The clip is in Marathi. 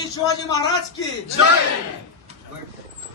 छत्रपती शिवाजी महाराज की जय